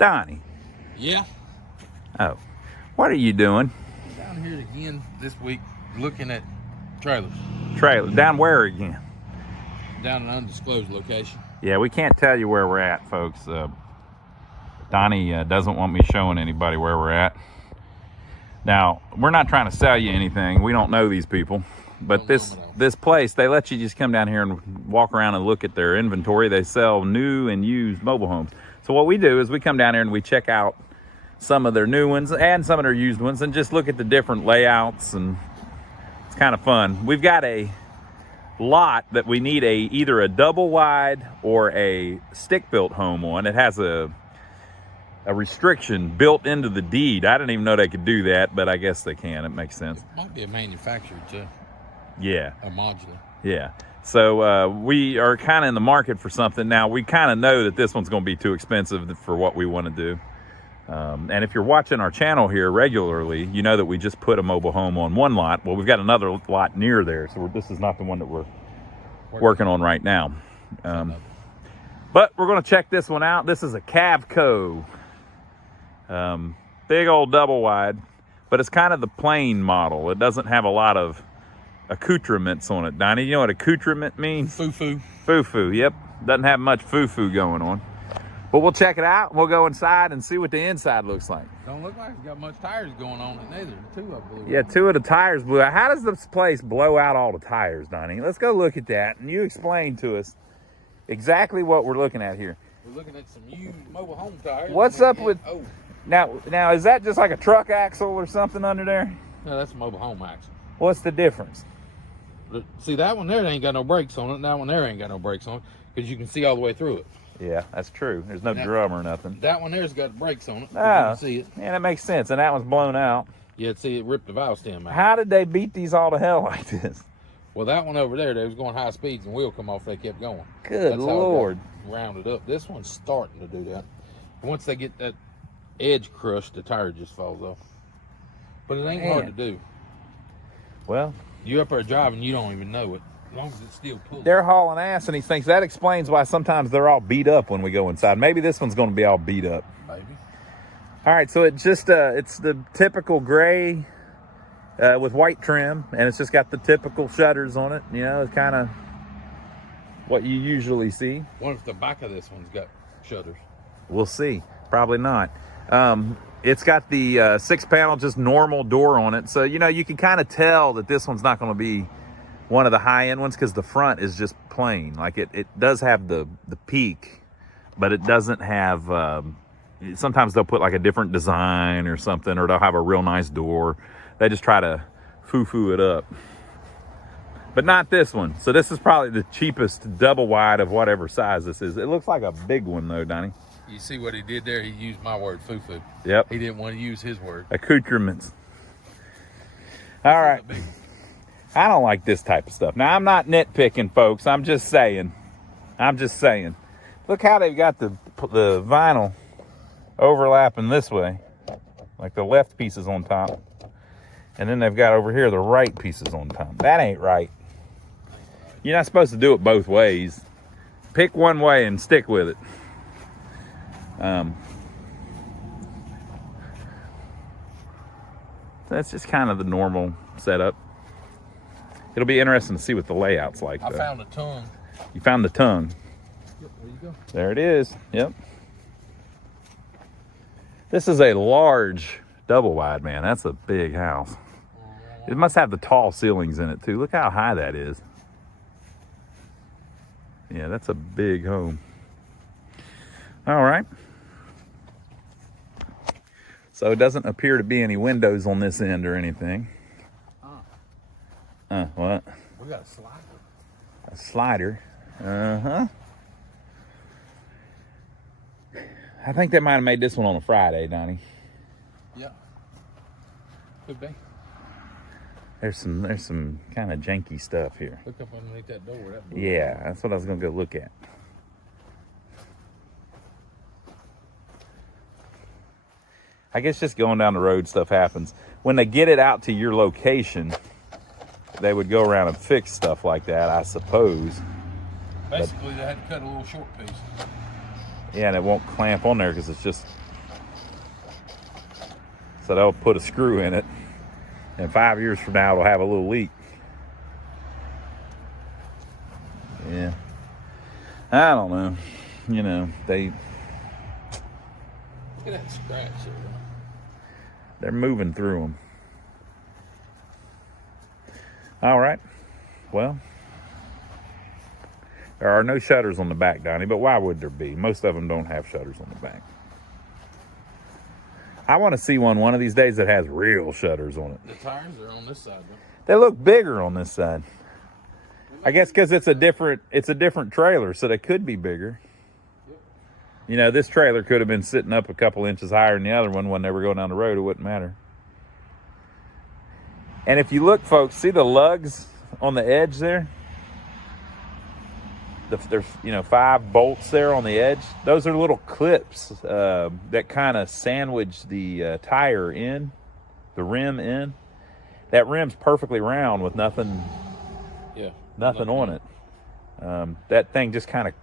Donnie. Yeah. Oh, what are you doing? Down here again this week, looking at trailers. Trailer down where again? Down an undisclosed location. Yeah, we can't tell you where we're at, folks. Donnie doesn't want me showing anybody where we're at. Now, we're not trying to sell you anything. We don't know these people. But this place, they let you just come down here and walk around and look at their inventory. They sell new and used mobile homes. So what we do is we come down here and we check out some of their new ones and some of their used ones and just look at the different layouts, and it's kind of fun. We've got a lot that we need either a double wide or a stick-built home on. It has a restriction built into the deed. I didn't even know they could do that, but I guess they can. It makes sense. It might be a manufacturer too. Yeah. A modular. Yeah. So we are kind of in the market for something. Now, we kind of know that this one's going to be too expensive for what we want to do. And if you're watching our channel here regularly, you know that we just put a mobile home on one lot. Well, we've got another lot near there, so this is not the one that we're working on right now. But we're going to check this one out. This is a Cavco. Big old double wide, but it's kind of the plain model. It doesn't have a lot of accoutrements on it. Donnie, you know what accoutrement means? Foo-foo. Foo-foo, yep. Doesn't have much foo-foo going on. But we'll check it out. We'll go inside and see what the inside looks like. Don't look like it's got much tires going on it neither. Two of them blew Yeah, two of the tires blew out. How does this place blow out all the tires, Donnie? Let's go look at that, and you explain to us exactly what we're looking at here. We're looking at some used mobile home tires. What's up with... Oh. Now, is that just like a truck axle or something under there? No, that's a mobile home axle. What's the difference? See, that one there ain't got no brakes on it, and that one there ain't got no brakes on it, because you can see all the way through it. Yeah, that's true. There's no drum or nothing. That one there's got brakes on it. Ah, you can see it. Yeah, that makes sense. And that one's blown out. Yeah, see, it ripped the valve stem out. How did they beat these all to hell like this? Well, that one over there, they was going high speeds, and wheel come off, they kept going. Good Lord. Rounded up. This one's starting to do that. Once they get that edge crushed, the tire just falls off. But it ain't hard to do. Well, you up there driving, you don't even know it. As long as it's still pulling. They're hauling ass in these things. That explains why sometimes they're all beat up when we go inside. Maybe this one's going to be all beat up. Maybe. All right, so it just it's the typical gray with white trim, and it's just got the typical shutters on it. You know, it's kind of what you usually see. What if the back of this one's got shutters? We'll see. Probably not. It's got the 6-panel, just normal door on it. So, you know, you can kind of tell that this one's not going to be one of the high-end ones because the front is just plain. Like, it does have the peak, but it doesn't have... sometimes they'll put, like, a different design or something, or they'll have a real nice door. They just try to foo-foo it up. But not this one. So this is probably the cheapest double wide of whatever size this is. It looks like a big one, though, Donnie. You see what he did there? He used my word, foo-foo. Yep. He didn't want to use his word. Accoutrements. All right. I don't like this type of stuff. Now, I'm not nitpicking, folks. I'm just saying. Look how they've got the vinyl overlapping this way. Like the left pieces on top. And then they've got over here the right pieces on top. That ain't right. You're not supposed to do it both ways. Pick one way and stick with it. That's just kind of the normal setup. It'll be interesting to see what the layout's like, though. I found a tongue. You found the tongue. Yep, there you go. There it is. Yep. This is a large double wide, man. That's a big house. It must have the tall ceilings in it, too. Look how high that is. Yeah, that's a big home. All right. So it doesn't appear to be any windows on this end or anything. What? We got a slider. A slider? Uh-huh. I think they might have made this one on a Friday, Donnie. Yeah. Could be. There's some kind of janky stuff here. Look up underneath that door. Yeah, that's what I was going to go look at. I guess just going down the road stuff happens. When they get it out to your location, they would go around and fix stuff like that, I suppose. Basically, they had to cut a little short piece. Yeah, and it won't clamp on there because it's just So they'll put a screw in it, and 5 years from now it'll have a little leak. Yeah. I don't know. You know, Look at that scratch there. they're moving through them. All right. Well, there are no shutters on the back, Donnie, but why would there be? Most of them don't have shutters on the back. I want to see one of these days that has real shutters on it. The tires are on this side, though. They look bigger on this side. I guess because it's a different trailer, so they could be bigger. Yep. You know, this trailer could have been sitting up a couple inches higher than the other one when they were going down the road. It wouldn't matter. And if you look, folks, see the lugs on the edge there? There's 5 bolts there on the edge. Those are little clips that kind of sandwich the tire in, the rim in. That rim's perfectly round with nothing on it. That thing just kind of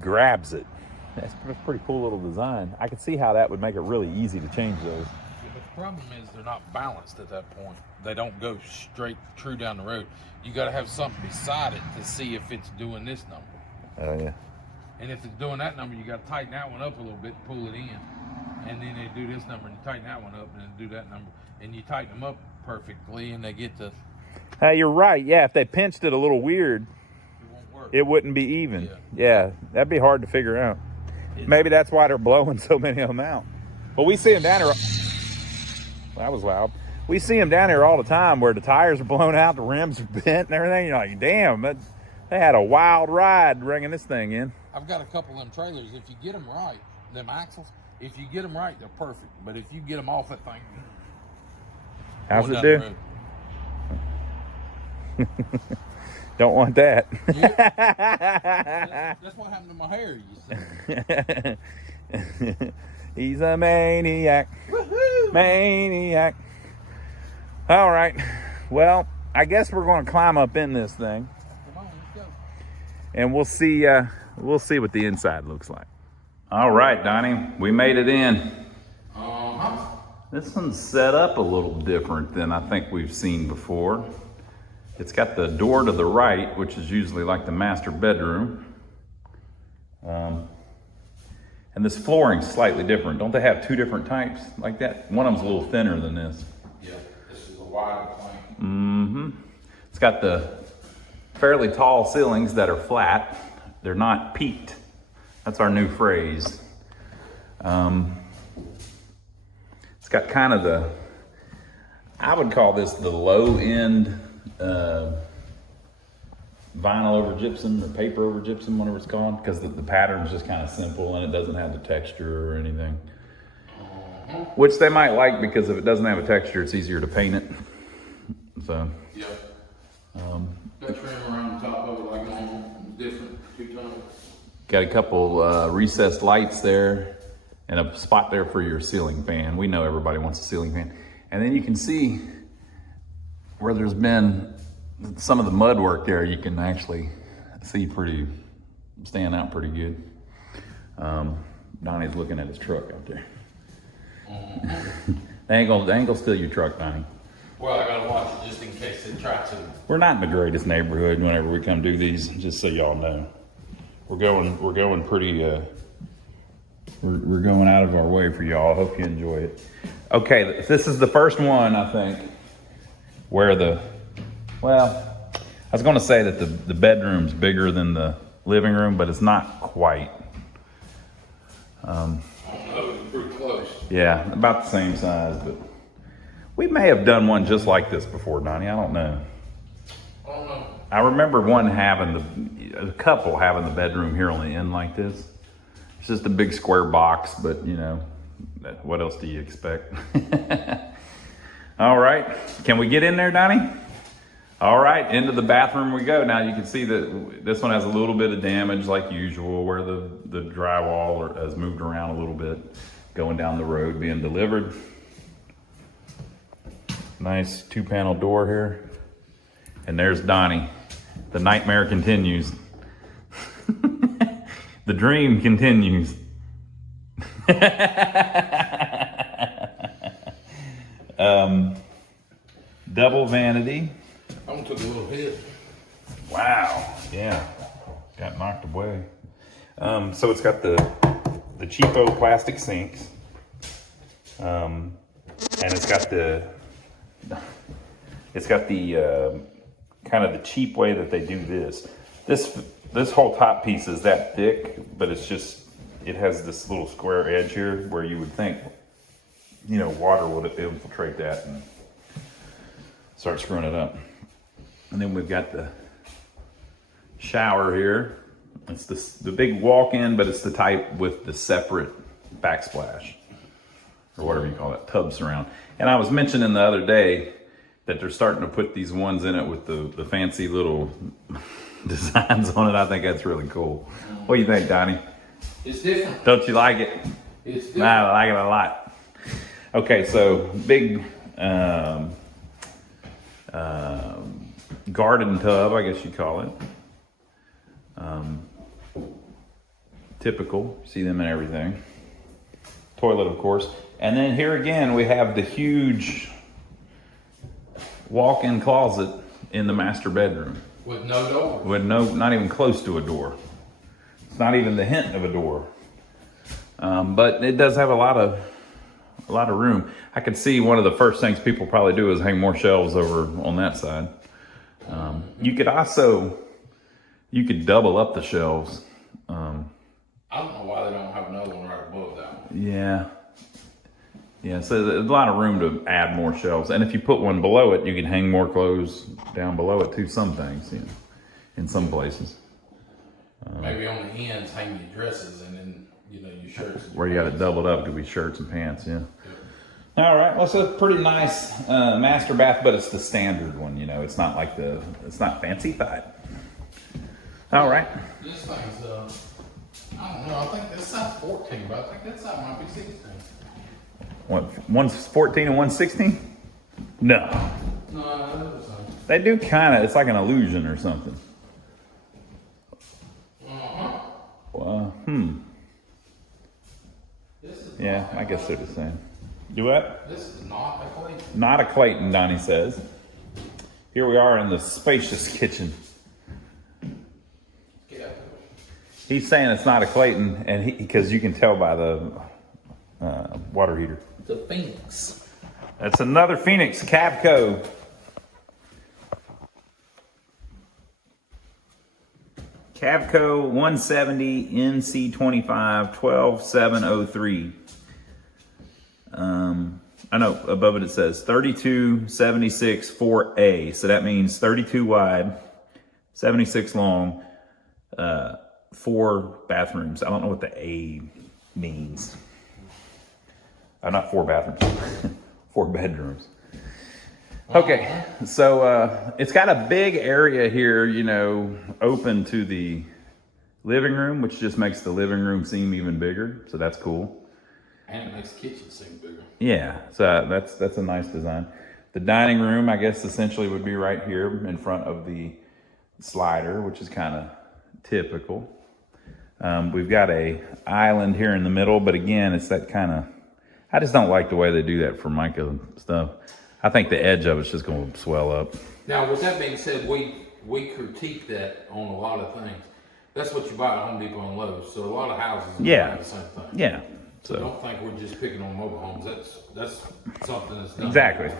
grabs it. That's a pretty cool little design. I can see how that would make it really easy to change those. Yeah, but the problem is they're not balanced at that point. They don't go straight true down the road. You got to have something beside it to see if it's doing this number. Oh, yeah. And if it's doing that number, you got to tighten that one up a little bit, pull it in. And then they do this number, and you tighten that one up, and then do that number. And you tighten them up perfectly, and they get to... You're right. Yeah, if they pinched it a little weird, It won't work. it wouldn't be even. Yeah, that'd be hard to figure out. Maybe that's why they're blowing so many of them out. But we see them down here. That was loud. We see them down here all the time where the tires are blown out, the rims are bent and everything. You're like, damn, they had a wild ride bringing this thing in. I've got a couple of them trailers. If you get them right, them axles, if you get them right, they're perfect. But if you get them off that thing... How's it do? Don't want that. Yeah. That's what happened to my hair, you see. He's a maniac. Woohoo! Maniac. All right. Well, I guess we're going to climb up in this thing. Come on, let's go. And we'll see what the inside looks like. All right, Donnie, we made it in. This one's set up a little different than I think we've seen before. It's got the door to the right, which is usually like the master bedroom. And this flooring's slightly different. Don't they have 2 different types like that? One of them's a little thinner than this. Yeah, this is a wide plank. Mm-hmm. It's got the fairly tall ceilings that are flat. They're not peaked. That's our new phrase. It's got kind of I would call this the low end vinyl over gypsum or paper over gypsum, whatever it's called, because the pattern's just kind of simple and it doesn't have the texture or anything. Which they might like, because if it doesn't have a texture, it's easier to paint it. So. Yeah. Got trim around the top of it like normal. Different 2-tone. Got a couple recessed lights there and a spot there for your ceiling fan. We know everybody wants a ceiling fan. And then you can see where there's been some of the mud work there. You can actually see stand out pretty good. Donnie's looking at his truck out there. They ain't gonna steal your truck, Donnie. Well, I gotta watch it just in case they try to. We're not in the greatest neighborhood whenever we come do these, just so y'all know. We're going pretty, we're going out of our way for y'all. I hope you enjoy it. Okay, this is the first one, I think, where I was gonna say that the bedroom's bigger than the living room, but it's not quite. It's pretty close. Yeah, about the same size, but we may have done one just like this before, Donnie. I don't know. I don't know. I remember a couple having the bedroom here on the end like this. It's just a big square box, but what else do you expect? All right, can we get in there, Donnie? All right, into the bathroom we go. Now you can see that this one has a little bit of damage like usual, where the drywall has moved around a little bit, going down the road, being delivered. Nice 2-panel door here. And there's Donnie. The nightmare continues. The dream continues. got the cheapo plastic sinks, and it's got the kind of the cheap way that they do this. This whole top piece is that thick, but it has this little square edge here where you would think, you know, water would infiltrate that and start screwing it up. And then we've got the shower here. It's the big walk-in, but it's the type with the separate backsplash, or whatever you call it, tub surround. And I was mentioning the other day that they're starting to put these ones in it with the fancy little designs on it. I think that's really cool. What do you think, Donnie? It's different. Don't you like it? It's different. I like it a lot. Okay, so big garden tub, I guess you call it. Typical, see them in everything. Toilet, of course. And then here again, we have the huge walk-in closet in the master bedroom. With no door. With not even close to a door. It's not even the hint of a door. But it does have a lot of room. I could see one of the first things people probably do is hang more shelves over on that side. You could double up the shelves. I don't know why they don't have another one right above that one. Yeah, so there's a lot of room to add more shelves. And if you put one below it, you can hang more clothes down below it too, some things, you know, in some places. Maybe on the ends, hang your dresses and then, you know, your shirts. Where you got it doubled up could be shirts and pants, yeah. All right, well, so it's pretty nice master bath, but it's the standard one, you know. It's not like it's not fancy fied. All right. This thing's, I don't know, I think this side's 14, but I think that side might be 16. What, one's 14 and one's 16? No. No, that was They do kind of, it's like an illusion or something. Well, yeah, I guess they're the same. Do what? This is not a Clayton. Not a Clayton, Donnie says. Here we are in the spacious kitchen. Yeah. He's saying it's not a Clayton, and because you can tell by the water heater. The Phoenix. That's another Phoenix, Cavco. Cavco 170 NC25 12703. I know above it says 3276 4A. So that means 32 wide, 76 long, 4 bathrooms. I don't know what the A means. Not 4 bathrooms, 4 bedrooms. Okay, so it's got a big area here, you know, open to the living room, which just makes the living room seem even bigger. So that's cool. And it makes the kitchen seem bigger. Yeah, so that's a nice design. The dining room, I guess, essentially would be right here in front of the slider, which is kind of typical. We've got a island here in the middle, but again, it's that kind of, I just don't like the way they do that for mica stuff. I think the edge of it's just going to swell up. Now, with that being said, we critique that on a lot of things. That's what you buy at Home Depot and Lowe's. So a lot of houses do the same thing. Yeah. So don't think we're just picking on mobile homes. That's something that's done. Exactly.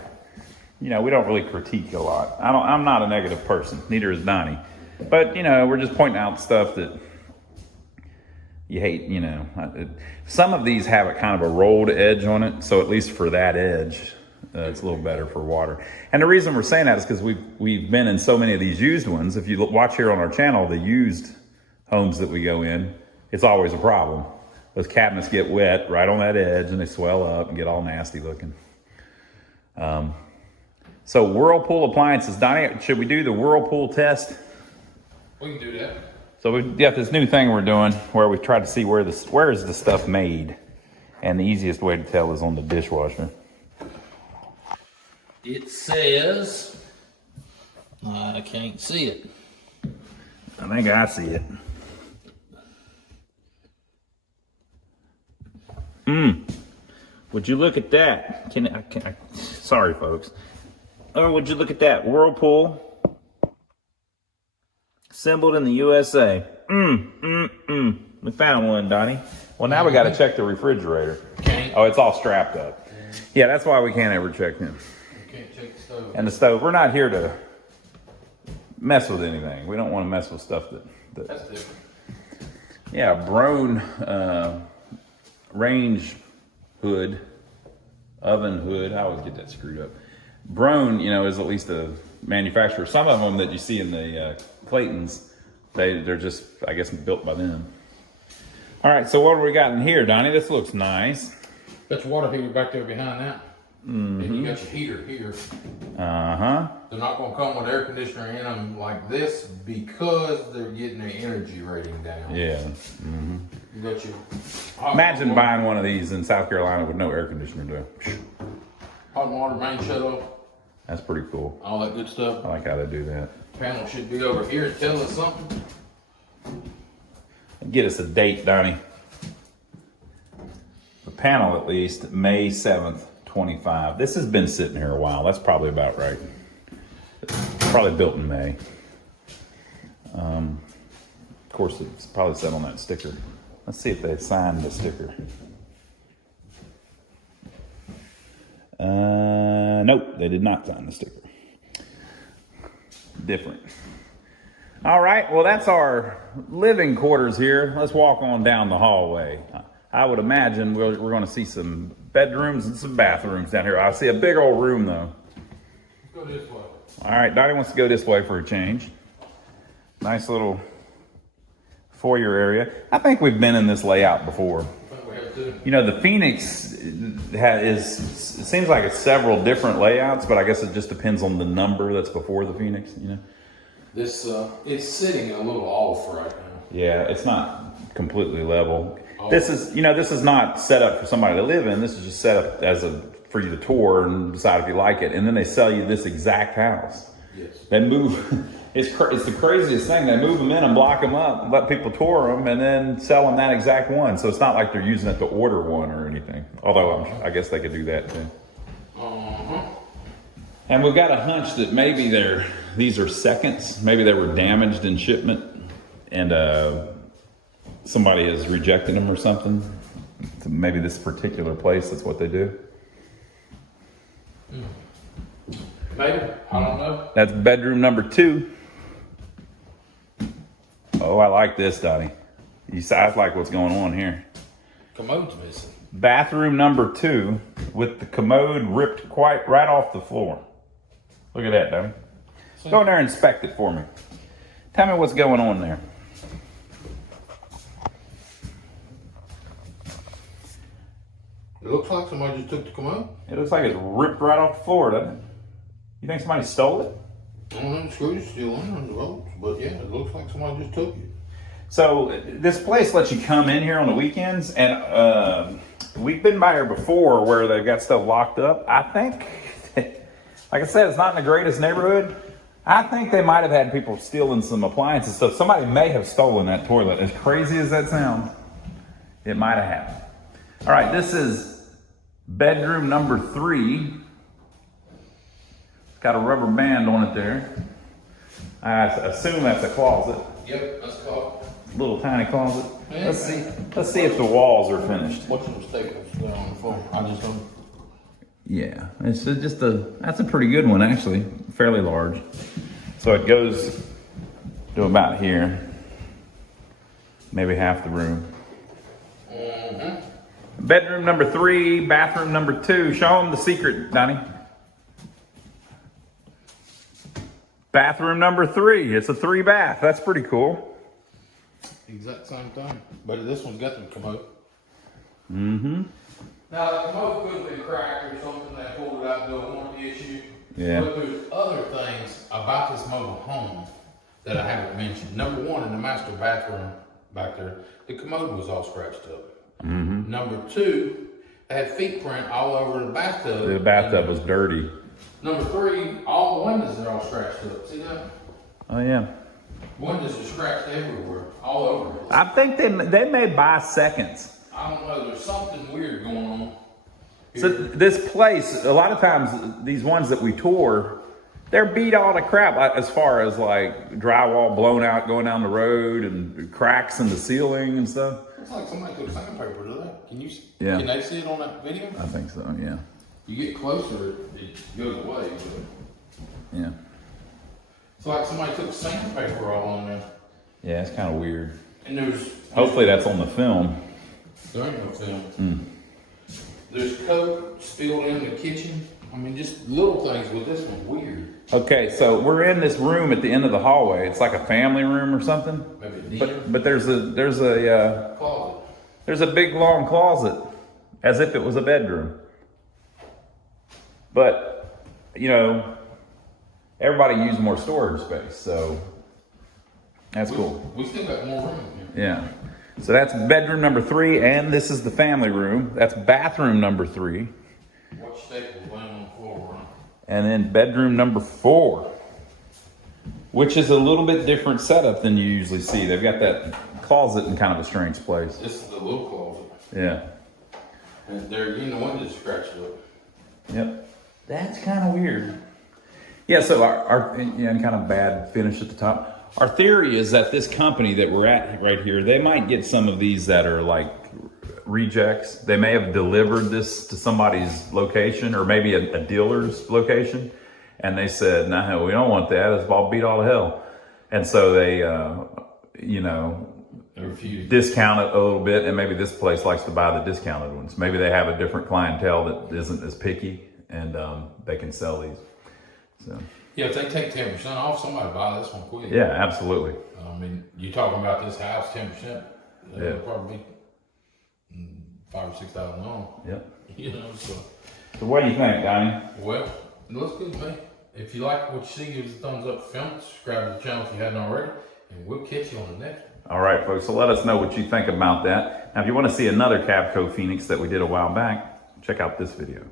You know, we don't really critique a lot. I'm not a negative person. Neither is Donnie. But, you know, we're just pointing out stuff that you hate, you know. Some of these have a kind of a rolled edge on it. So at least for that edge, it's a little better for water. And the reason we're saying that is because we've been in so many of these used ones. If you watch here on our channel, the used homes that we go in, it's always a problem. Those cabinets get wet right on that edge and they swell up and get all nasty looking. So Whirlpool appliances. Donnie, should we do the Whirlpool test? We can do that. So we've got this new thing we're doing where we try to see where is the stuff made. And the easiest way to tell is on the dishwasher. It says, I can't see it. I think I see it. Would you look at that? Sorry, folks. Oh, would you look at that? Whirlpool. Assembled in the USA. We found one, Donnie. Well, now we got to check the refrigerator. Can't. Oh, it's all strapped up. Yeah, that's why we can't ever check them. You can't check the stove. And the stove, we're not here to mess with anything. We don't want to mess with stuff that That's different. yeah, Brown range hood, oven hood. I always get that screwed up. Brown, you know, is at least a manufacturer. Some of them that you see in the Claytons, they're just, I guess, built by them. All right, so what do we got in here, Donnie? This looks nice. Got your water heater back there behind that. And you got your heater here. Uh-huh. They're not going to come with air conditioner in them like this because they're getting their energy rating down. Yeah. You got your Imagine buying one of these in South Carolina with no air conditioner, though. hot water main shut off. That's pretty cool. All that good stuff. I like how they do that. Panel should be over here and tell us something. Get us a date, Donnie. The panel, at least, May 7th, 25. This has been sitting here a while. That's probably about right. Probably built in May. Of course, it's probably set on that sticker. Let's see if they signed the sticker. Nope, they did not sign the sticker. Different. All right, well, that's our living quarters here. Let's walk on down the hallway. I would imagine we're going to see some bedrooms and some bathrooms down here. I see a big old room, though. Let's go this way. All right, Donnie wants to go this way for a change. Nice little foyer area. I think we've been in this layout before. You know, the Phoenix it seems like it's several different layouts, but I guess it just depends on the number that's before the Phoenix, you know? This, it's sitting a little off right now. Yeah, it's not completely level. Oh. This is not set up for somebody to live in. This is just set up for you to tour and decide if you like it. And then they sell you this exact house. Yes. They move, it's the craziest thing. They move them in and block them up and let people tour them and then sell them that exact one. So it's not like they're using it to order one or anything. Although I guess they could do that too. And we've got a hunch that maybe these are seconds. Maybe they were damaged in shipment and somebody is rejecting them or something. So maybe this particular place, that's what they do. Maybe, I don't know. That's bedroom number 2. Oh, I like this, Donnie. I like what's going on here. Commode's missing. Bathroom number 2 with the commode ripped quite right off the floor. Look at that, Donnie. Go in there and inspect it for me. Tell me what's going on there. It looks like somebody just took the commode. It looks like it's ripped right off the floor, doesn't it? You think somebody stole it? I don't know, the screws still on the ropes, but yeah, it looks like somebody just took it. So this place lets you come in here on the weekends, and we've been by here before where they've got stuff locked up. I think, like I said, it's not in the greatest neighborhood. I think they might have had people stealing some appliances. So somebody may have stolen that toilet. As crazy as that sounds, it might have happened. All right, this is bedroom number 3. Got a rubber band on it there. I assume that's a closet. Yep, that's called. Little tiny closet. Yeah, let's see if the walls are finished. What's the staples there on the floor? I just don't. Yeah, it's just that's a pretty good one actually, fairly large. So it goes to about here, maybe half the room. Bedroom number 3, bathroom number 2. Show them the secret, Donnie. Bathroom number 3. It's a 3 bath. That's pretty cool. Exact same thing, but this one's got the commode. Mm-hmm. Now the commode could have been cracked or something. They pulled it out to a warranty issue. Yeah. But there's other things about this mobile home that I haven't mentioned. Number 1, in the master bathroom back there, the commode was all scratched up. Mm-hmm. Number 2, it had feet print all over the bathtub. The bathtub was dirty. Number 3, all the windows are all scratched up. See that? Oh yeah. Windows are scratched everywhere, all over it. I think they may buy seconds. I don't know. There's something weird going on here. So this place, a lot of times, these ones that we tour, They're beat all to crap as far as like drywall blown out going down the road and cracks in the ceiling and stuff. It's like somebody took sandpaper to that. Can you? Yeah. Can they see it on that video? I think so. Yeah. You get closer, it goes away. But Yeah. it's like somebody took sandpaper all on there. Yeah, it's kind of weird. And Hopefully that's on the film. there ain't no film. There's coke spilled in the kitchen. I mean, just little things with this one weird. Okay, so we're in this room at the end of the hallway. It's like a family room or something. Maybe But there's a closet. there's a big long closet, as if it was a bedroom. But you know, everybody used more storage space, so that's cool. We still got more room here. Yeah. So that's bedroom number 3, and this is the family room. That's bathroom number 3. Watch staples laying on the floor, right? And then bedroom number 4, which is a little bit different setup than you usually see. They've got that closet in kind of a strange place. This is the little closet. Yeah. And there, you know, one just scratched up. Yep. That's kind of weird. Yeah, so our and kind of bad finish at the top. Our theory is that this company that we're at right here, they might get some of these that are like rejects. They may have delivered this to somebody's location or maybe a dealer's location. And they said, no, we don't want that. It's all beat all to hell. And so they, you know, discount it a little bit. And maybe this place likes to buy the discounted ones. Maybe they have a different clientele that isn't as picky and they can sell these. So. Yeah, if they take 10% off, somebody buy this one quick. Yeah, absolutely. I mean, you talking about this house, 10%? It'll probably be $5,000 or $6,000 on. Yep. You know, so what do you think, Donnie? well, it looks good to me. If you like what you see, give us a thumbs up, film it, subscribe to the channel if you hadn't already, and we'll catch you on the next one. All right, folks. So let us know what you think about that. Now, if you want to see another Cavco Phoenix that we did a while back, check out this video.